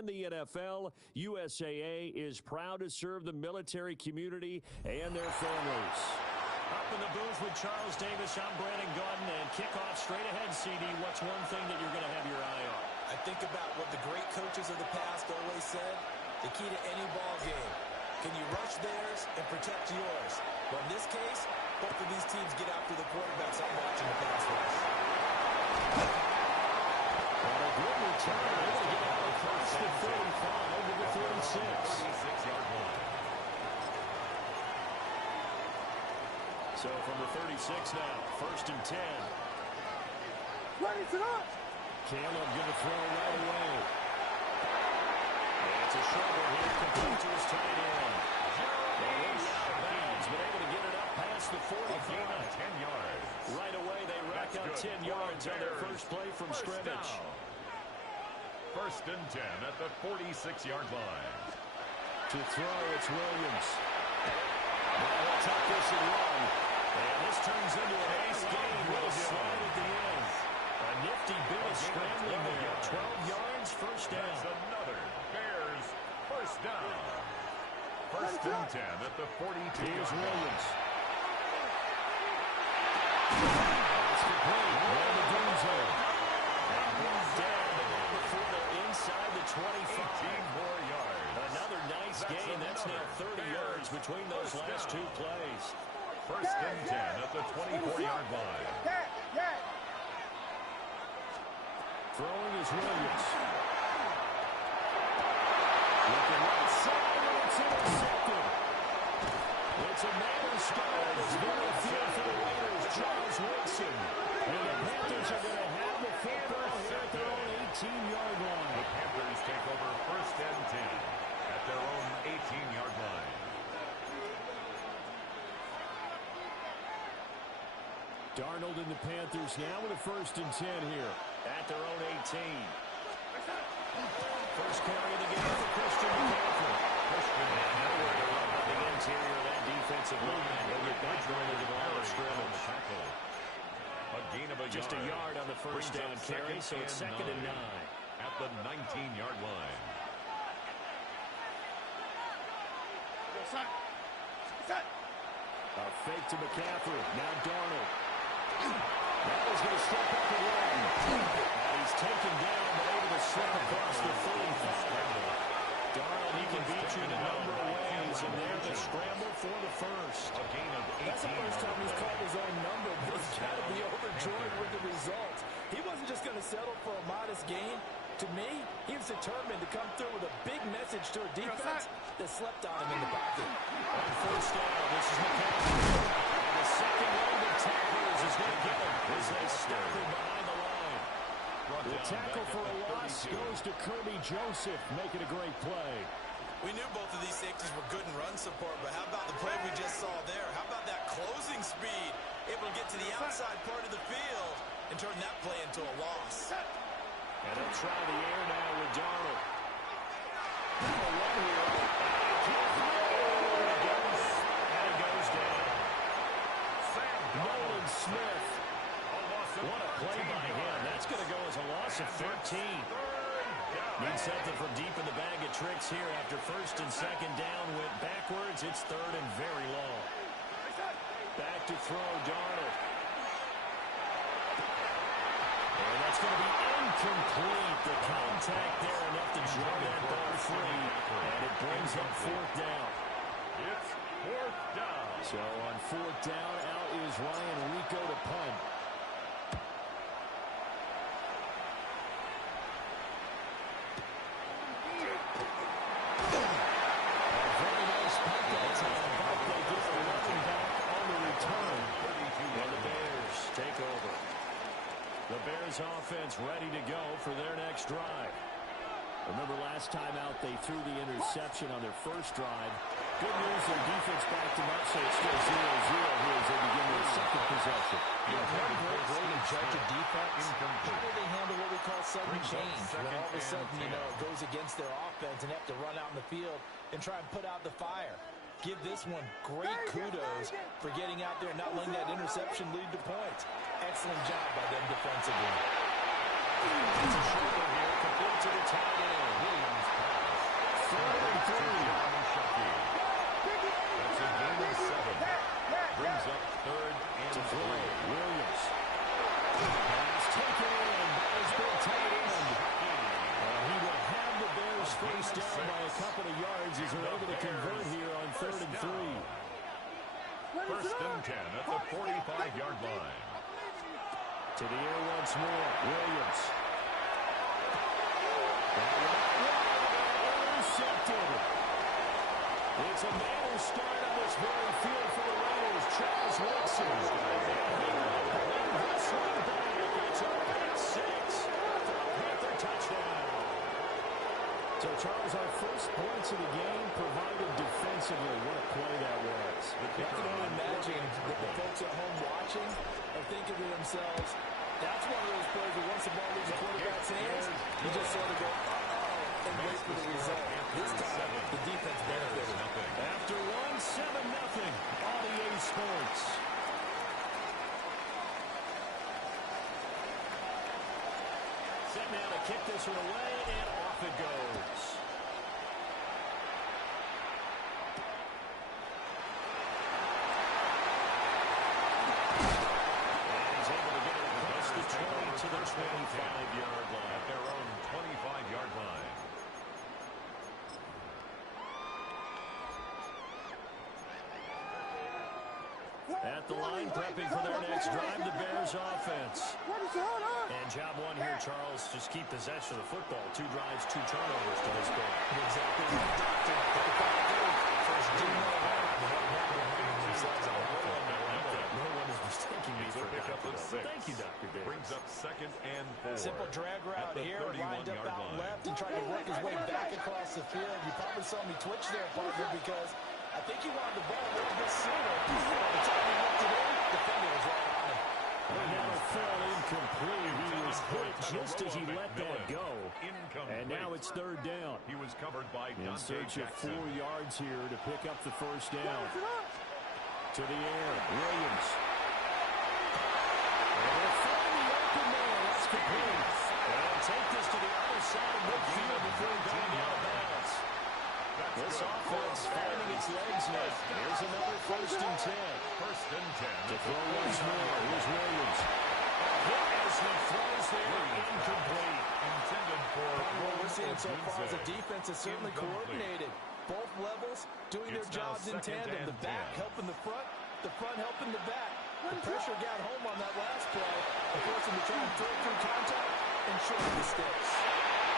and the NFL. USAA is proud to serve the military community and their families. Up in the booth with Charles Davis, I'm Brandon Gaudin, and kickoff straight ahead, CD. What's one thing that you're going to have your eye on? I think about what the great coaches of the past always said. The key to any ball game. Can you rush theirs and protect yours? Well, in this case, both of these teams get after the quarterbacks. I'm watching the pass rush. And a good return. They're going to get out across the 35 to the 36. 36-yard line. So from the 36 now, 1st and 10. Ready to go. Caleb going to throw right away. And it's a short one here compared to his tight end. And out of bounds, but able to get it up past the 45. 10 yards. Right away, they rack up 10 yards on their first play from scrimmage. 1st and 10 at the 46-yard line. To throw, it's Williams. Now he'll take this and run. And this turns into an ace game with a slide at the end. A nifty bit of scrambling there. 12 yards, first down. That's another Bears first down. 1st and 10 at the 42. Here's Williams. It's complete. Around the doom zone. And brought down before they're inside the 25. 18 more yards. Another nice gain. That's now 30 yards between those last two plays. 1st and 10 at the 24-yard line. Throwing is Williams. Looking right side, and it's intercepted. It's a Madden start. It's very few for the Raiders. Charles Woodson. And the Panthers are going to have the football here at their own 18-yard line. The Panthers take over 1st and 10 at their own 18-yard line. Darnold and the Panthers now with a 1st and 10 here. At their own 18. First carry of the game for Christian Panther. And nowhere to run on the interior of that defensive line. They'll get back into the line of scrimmage. A gain of Just a yard on the first down carry, so it's 2nd and 9. At the 19-yard line. A fake to McCaffrey. Now Darnold. That was going to step up the run. And he's taken down, but able to slip across the 35. Darnold, he can beat you in a number of ways, and there's a scramble for the first. A gain of 18. That's the first time he's called his own number, but he's got to be overjoyed with the result. He wasn't just going to settle for a modest gain. To me, he was determined to come through with a big message to a defense that slept on him in the pocket. On first down, this is McCaffrey. And the second round of tacklers is going to get him as they stop him behind the line. The tackle for a loss goes to Kirby Joseph, making a great play. We knew both of these safeties were good in run support, but how about the play we just saw there? How about that closing speed? Able to get to the outside part of the field and turn that play into a loss. And they'll try the air now with Darnold. Number one here. And it goes down. Nolan Smith. What a play by him. That's going to go as a loss of 13. Needs something from deep in the bag of tricks here after 1st and 2nd down. Went backwards. It's 3rd and very long. Back to throw Darnold. And that's going to be incomplete. The contact there enough to draw that ball free. And it brings up 4th down. It's 4th down. So on 4th down, out is Ryan Rico to punt. A very nice punt that time, but they get the running back on the return. And the Bears take over. The Bears offense ready to go for their next drive. Remember last time out, they threw the interception on their first drive. Good news, their defense backed them up, so it's still 0-0 here as they begin their second possession. One great way to judge a defense. How do they handle what we call sudden change? When all of a sudden, it goes against their offense and have to run out in the field and try and put out the fire. Give this one great kudos for getting out there and not letting that interception lead to points. Excellent job by them defensively. It's a short one here, complete to the tight end. Williams Bears first down by a couple of yards as they're able to convert here on 3rd and 3. First and 10 at the 45-yard line. To the air once more. Williams. Intercepted. It's a manner start on this very field for the Raiders. Charles Woodson. This one back. It's a pick six for a Panther touchdown. So, Charles, our first points of the game provided defensively. What a play that was. I can only imagine that the folks at home watching are thinking to themselves, that's one of those plays where once the ball leaves the quarterback's hands, you just sort of go, uh-oh, and wait for the result. This time, the defense benefited. After 1-7-0 on EA Sports. Set now to kick this one away, and off it goes. And he's able to get it across the 20 to the 25-yard line. At their own 25-yard line. At the line, prepping for their next drive, the Bears offense. And job one here, Charles, just keep possession of the football. 2 drives, 2 turnovers to this point. Exactly right, Doctor. First down. No one is mistaking me for Pick up Dr. the 6. Thank you, Dr. Davis. Brings up 2nd and 4. Simple drag route here, lined up out left and tried to work his way back across the field. You probably saw me twitch there, partner, because I think he wanted the ball a little bit sooner. By the time he looked it in, the defender was right on him. Now it fell incomplete. He was hit just as he let that go. And now it's 3rd down. He was covered by In search of 4 Jackson. yards here to pick up the first down. To the air, Williams. And they'll find the open man. That's complete. And take this to the other side of midfield before going out of bounds. This offense finding its legs now. Here's another 1st and 10. First and 10. To throw once more. Here's Williams. Hit as he throws there, incomplete. Intended for What we're seeing so far is the defense is certainly coordinated. Both levels doing their It's now jobs in 2nd tandem. and The back 10. helping the front helping the back. The pressure got home on that last play. They forced him to try and throw through contact and shorten the sticks.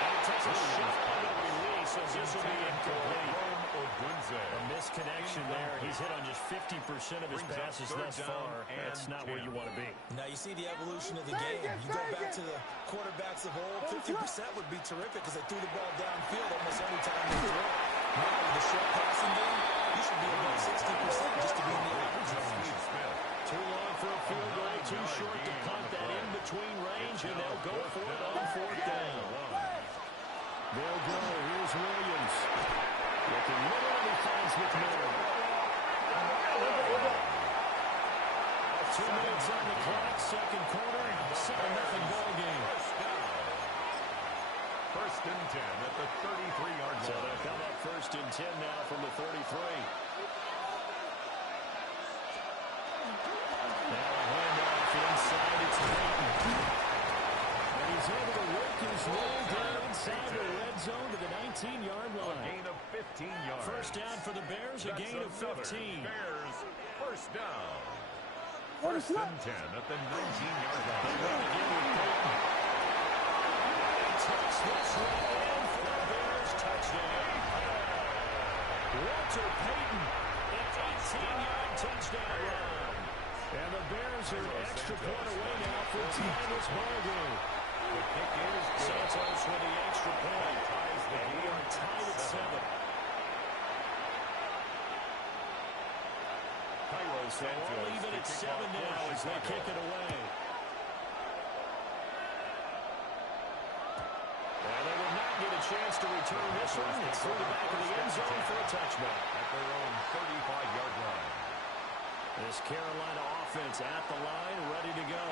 And it takes a shot on the release, so this will be incomplete. A misconnection there. He's hit on just 50% of his passes thus far. That's not where you want to be. Now you see the evolution of the game. You go back to the quarterbacks of old, 50% would be terrific because they threw the ball downfield almost every time they threw it. Now with the short passing game, you should be about 60% just to be in the average range. Too long for a field goal, too short to punt that in between range, and they'll go for it on 4th down. They'll go. Here's Williams. Looking middle, and he finds McMillan. 2 minutes on the clock, 2nd quarter, 7-0 ball game. First and 10 at the 33-yard line. So they'll come up 1st and 10 now from the 33. Now a handoff inside, it's Payton. And he's able to work his way down inside the red zone to the 19-yard line. Gain of 15 yards. First down for the Bears, a gain of 15. Bears first down. First and 10 at the 19-yard line. They run again with Payton. Touch this one in for the Bears, touchdown. Walter Payton, an 18-yard touchdown run. And the Bears are an extra point away now for tying this ball game. The kick is Santos with the extra point. ties the And we game are tied at 7. So all even at 7 now as they kick it away. And they will not get a chance to return this one. It's through the back of the end zone for a touchback. at their own 35-yard line. This Carolina offense at the line, ready to go.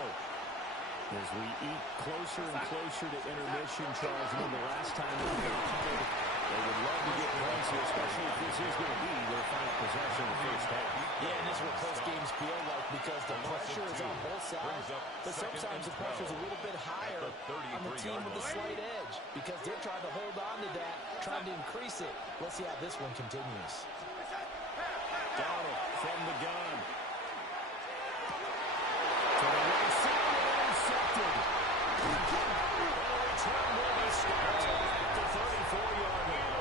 As we eat closer and closer to intermission, Charles, and the last time they would love to get points here, especially if this is going to be their final possession in the first half. Yeah, and this is what close games feel like because the pressure is on both sides, but sometimes the pressure is a little bit higher on the team with the slight edge because they're trying to hold on to that, trying to increase it. Let's see how this one continues. Donald from the gun. To the right side, intercepted. The return will be stopped at the 34-yard line.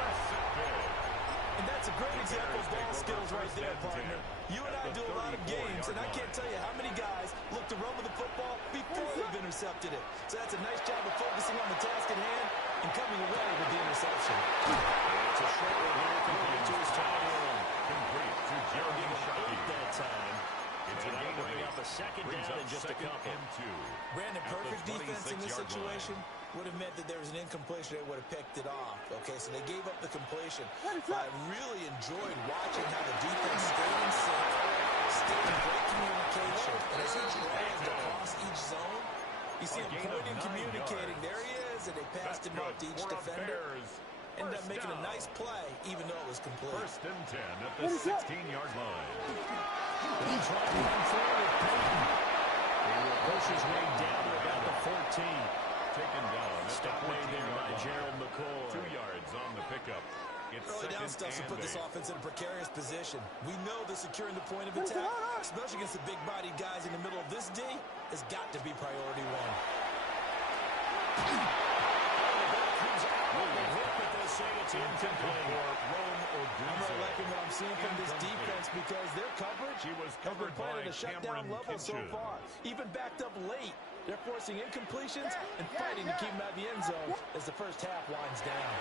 And that's a great example of ball skills right there, partner. You and I do a lot of games, and I can't tell you how many guys look to run with the football before they've intercepted it. So that's a nice job of focusing on the task at hand and coming away with the interception. It's a short one here compared to his tight end. Complete to Jeremy Shockey. That time. It's going to bring up a second down in just a couple. Brandon, perfect defense in this situation would have meant that there was an incompletion. They would have picked it off. Okay, so they gave up the completion. But I really enjoyed watching how the defense stayed in sync, stayed in great communication. And as he dragged across each zone, you see him pointing, communicating. There he is, and they passed him off to each defender. Ended up making a nice play, even though it was complete. 1st and 10 at the 16-yard line. He tried to run forward. He will push his way down to about the 14. Taken down. Stop made there by Gerald McCoy. 2 yards on the pickup. It's Early down stuff to put this offense in a precarious position. We know that securing the point of attack, especially against the big-bodied guys in the middle of this D, has got to be priority one. It's incomplete. I'm really liking what I'm seeing from this defense because their coverage has been playing at a shutdown level so far. Even backed up late, they're forcing incompletions and fighting to keep them out of the end zone as the first half winds down.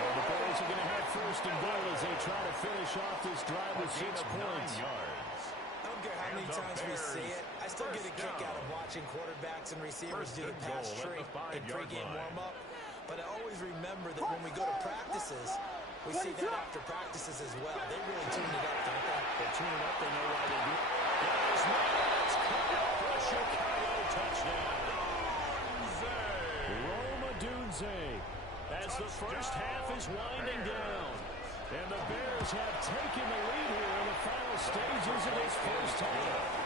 Well, the Bears are going to have 1st and goal as they try to finish off this drive with 6 points. I don't care how many times we see it. I still get a kick out of watching quarterbacks and receivers do the pass tree in pregame warm-up. But I always remember that when we go to practices, we see that after practices as well. They really tune it up, don't they? They tune it up. They know why they do it. There's Miles caught up for a Chicago touchdown. Roma Dunze as the first half is winding down. And the Bears have taken the lead here in the final stages of this first half.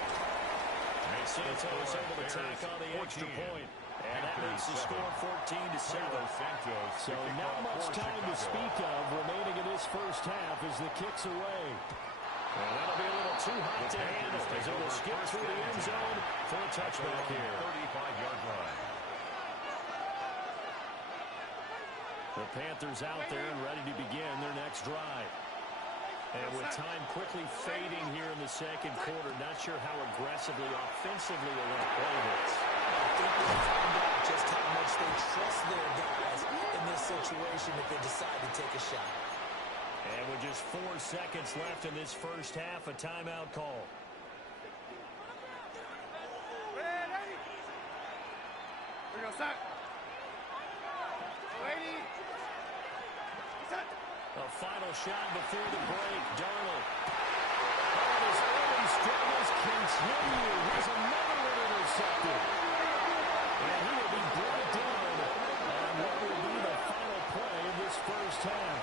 Santos able to tack on the extra point. And that makes the score 14-7. So not much time to speak of remaining in this first half as the kick's away. And that'll be a little too hot to handle as it will skip through the end zone for a touchback here. 35-yard line. The Panthers out there and ready to begin their next drive. And with time quickly fading here in the second quarter, not sure how aggressively, offensively they want to play this. I think we'll find out just how much they trust their guys in this situation if they decide to take a shot. And with just 4 seconds left in this first half, a timeout call. We're going to start. Ready. A final shot before the break. Darnold. And his early struggles continue. Has another one intercepted. And he will be brought down on what will be the final play of this first half.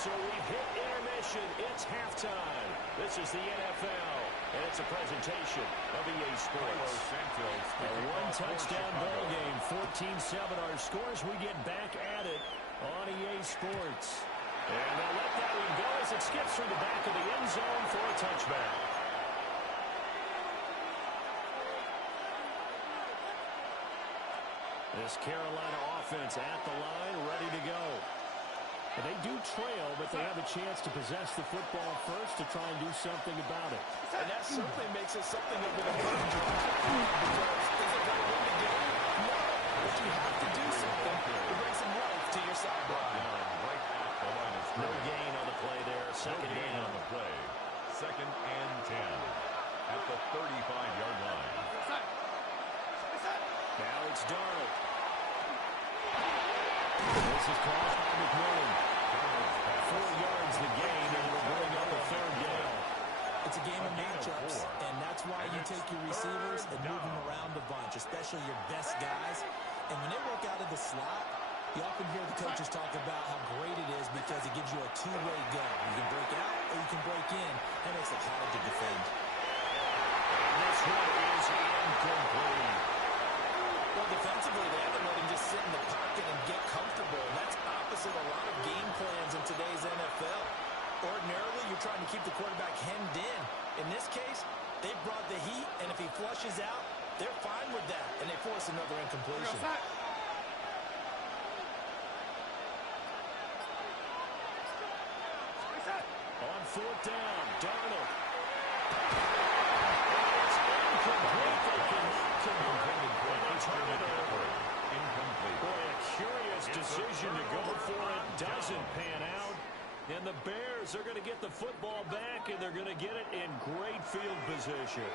So we've hit intermission. It's halftime. This is the NFL, and it's a presentation of EA Sports. A one-touchdown ball game, 14-7 our scores. We get back at it on EA Sports. And they'll let that one go as it skips through the back of the end zone for a touchback. This Carolina offense at the line, ready to go. They do trail, but they have a chance to possess the football first to try and do something about it. And that certainly makes it something of an advantage. Because is it going to win the game? No, but you have to do something to bring some life to your sideline. No gain on the play there. Second gain on the play. 2nd and 10 at the 35-yard line. Now it's Darnold. This is crossed by McMillan. 4 yards the gain, and it'll bring up a 3rd down. It's a game of matchups, and that's why you take your receivers and move them around a bunch, especially your best guys. And when they work out of the slot, you often hear the coaches talk about how great it is because it gives you a two-way go. You can break out or you can break in. That makes it hard to defend. And this one is incomplete. Well, defensively, keep the quarterback hemmed in. In this case, they brought the heat, and if he flushes out, they're fine with that, and they force another incompletion. On fourth down, Darnold. It's incomplete. They cannot convert. Boy, a curious decision to go for it. Doesn't pan out. And the Bears are going to get the football back, and they're going to get it in great field position.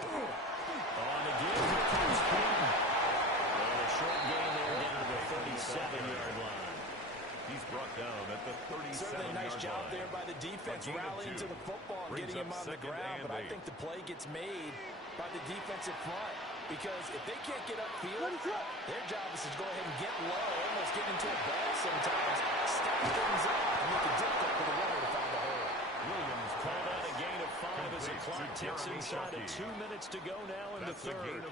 On the give, here comes Panther. And a short gain there down to the 37-yard line. He's brought down at the 37-yard line. Certainly a nice job there by the defense rallying to the football and getting him on the ground. But I think the play gets made by the defensive front. Because if they can't get upfield, their job is to go ahead and get low, almost get into a ball sometimes, stack things up, and make it difficult for the runner to find a hole. Williams called out a gain of 5 as the clock ticks inside of 2 minutes to go now in the third.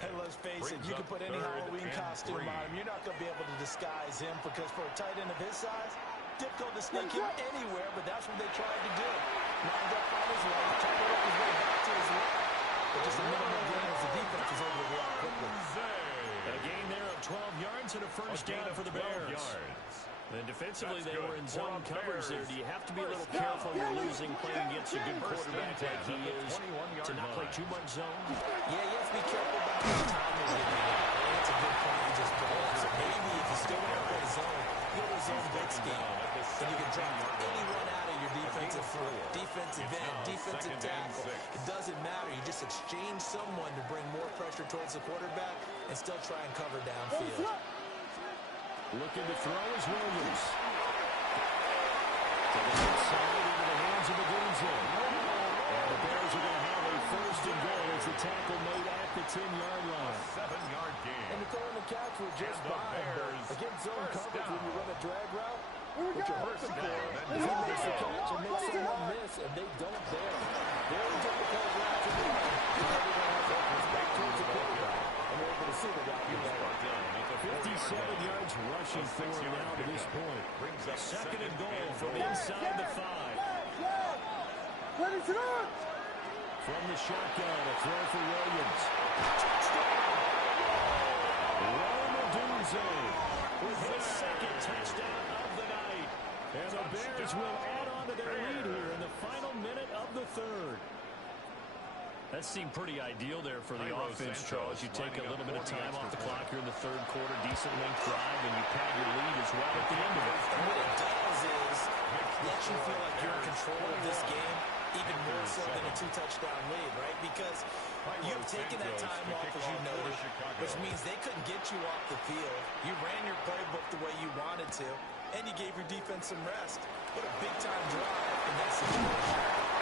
Hey, let's face it, you can put any Halloween costume on him. You're not going to be able to disguise him because for a tight end of his size, difficult to sneak him anywhere, but that's what they tried to do. Lined up on his right, tried to work his way back to his left. But just a minimum gain as the defense was able to react quickly. A gain there of 12 yards and a first down for the Bears. And defensively, they were in zone coverage there. Do you have to be a little careful when you're losing playing against a good quarterback like he is to not play too much zone? Yeah, you have to be careful about the time you're giving it. That's a good point you just put up. So maybe if you still want to play zone, go to zone blitz game. And you can drop anyone out of your defensive front, defensive end, defensive tackle. It doesn't matter. You just exchange someone to bring more pressure towards the quarterback and still try and cover downfield. Looking to throw is Williams. To the inside into the hands of Madden. And the Bears are going to have a first and goal as the tackle made at the 10-yard line. 7-yard gain. And the throw and the catch were just fine. Against zone coverage, when you run a drag route, what you're hoping for is he makes the catch and makes someone miss, and they don't there. Very difficult route to run. Everyone has opens back towards the quarterback, and they're able to see the route. 57 yards rushing for him now to this point. Second and goal from inside the 5. From the shotgun, a throw for Williams. Madden with his second touchdown of the night. And the Bears will add on to their lead here in the final minute of the third. That seemed pretty ideal there for the offense, Charles. You take a little bit of time off the clock here in the third quarter, decent length drive, and you pad your lead as well at the end of it. And what it does is let you feel like you're in control of this game, even more so than a 2-touchdown lead, right? Because you've taken that time off, as you noted, which means they couldn't get you off the field. You ran your playbook the way you wanted to, and you gave your defense some rest. What a big-time drive in that situation.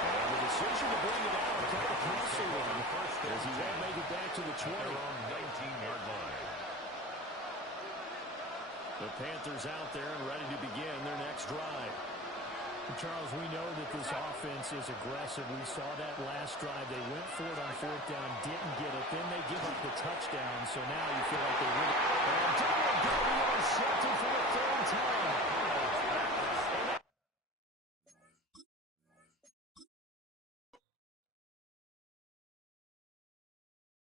And the decision to bring it out, kind of costly one, as he won't make it back to the 20. 19-yard line. The Panthers out there and ready to begin their next drive. Charles, we know that this offense is aggressive. We saw that last drive. They went for it on fourth down, didn't get it. Then they give up the touchdown. So now you feel like they really...